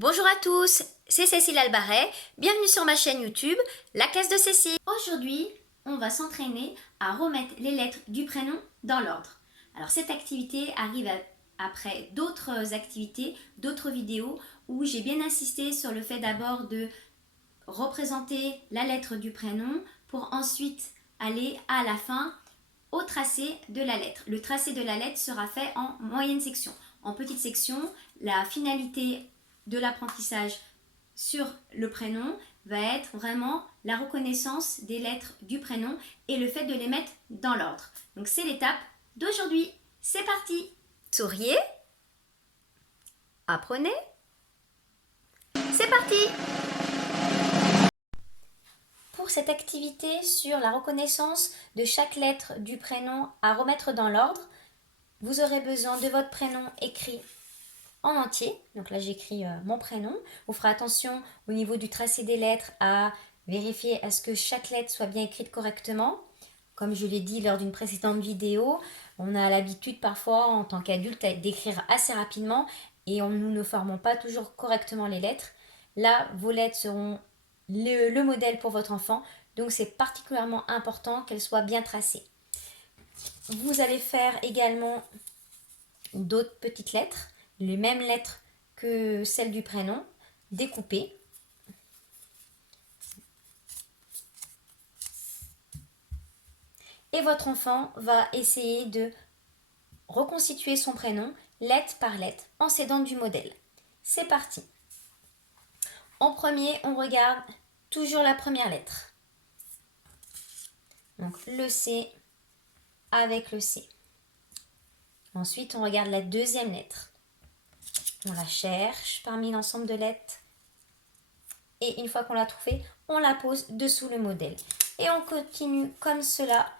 Bonjour à tous, c'est Cécile Albaret, bienvenue sur ma chaîne YouTube, la classe de Cécile. Aujourd'hui, on va s'entraîner à remettre les lettres du prénom dans l'ordre. Alors cette activité arrive après d'autres activités, d'autres vidéos où j'ai bien insisté sur le fait d'abord de représenter la lettre du prénom pour ensuite aller à la fin au tracé de la lettre. Le tracé de la lettre sera fait en moyenne section. En petite section, la finalité de l'apprentissage sur le prénom va être vraiment la reconnaissance des lettres du prénom et le fait de les mettre dans l'ordre. Donc c'est l'étape d'aujourd'hui. C'est parti! Souriez, apprenez, c'est parti! Pour cette activité sur la reconnaissance de chaque lettre du prénom à remettre dans l'ordre, vous aurez besoin de votre prénom écrit en entier. Donc là, j'écris mon prénom. Vous ferez attention au niveau du tracé des lettres à vérifier à ce que chaque lettre soit bien écrite correctement. Comme je l'ai dit lors d'une précédente vidéo, on a l'habitude parfois en tant qu'adulte d'écrire assez rapidement et nous ne formons pas toujours correctement les lettres. Là, vos lettres seront le modèle pour votre enfant, donc c'est particulièrement important qu'elles soient bien tracées. Vous allez faire également d'autres petites lettres, les mêmes lettres que celles du prénom, découpées. Et votre enfant va essayer de reconstituer son prénom lettre par lettre en s'aidant du modèle. C'est parti. En premier, on regarde toujours la première lettre. Donc le C avec le C. Ensuite, on regarde la deuxième lettre. On la cherche parmi l'ensemble de lettres. Et une fois qu'on l'a trouvée, on la pose dessous le modèle. Et on continue comme cela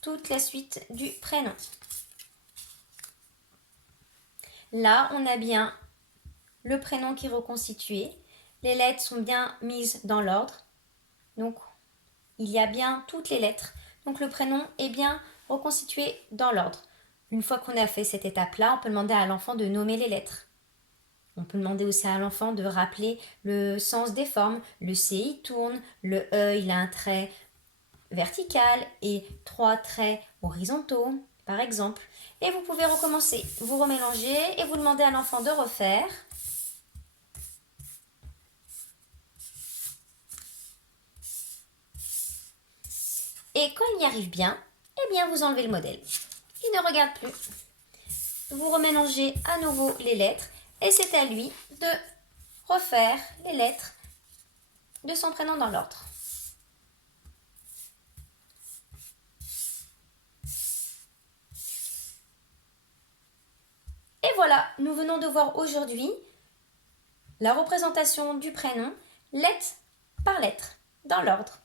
toute la suite du prénom. Là, on a bien le prénom qui est reconstitué. Les lettres sont bien mises dans l'ordre. Donc, il y a bien toutes les lettres. Donc, le prénom est bien reconstitué dans l'ordre. Une fois qu'on a fait cette étape-là, on peut demander à l'enfant de nommer les lettres. On peut demander aussi à l'enfant de rappeler le sens des formes. Le C, il tourne. Le E, il a un trait vertical et 3 traits horizontaux, par exemple. Et vous pouvez recommencer. Vous remélangez et vous demandez à l'enfant de refaire. Et quand il y arrive bien, eh bien vous enlevez le modèle. Il ne regarde plus. Vous remélangez à nouveau les lettres et c'est à lui de refaire les lettres de son prénom dans l'ordre. Et voilà, nous venons de voir aujourd'hui la représentation du prénom lettre par lettre dans l'ordre.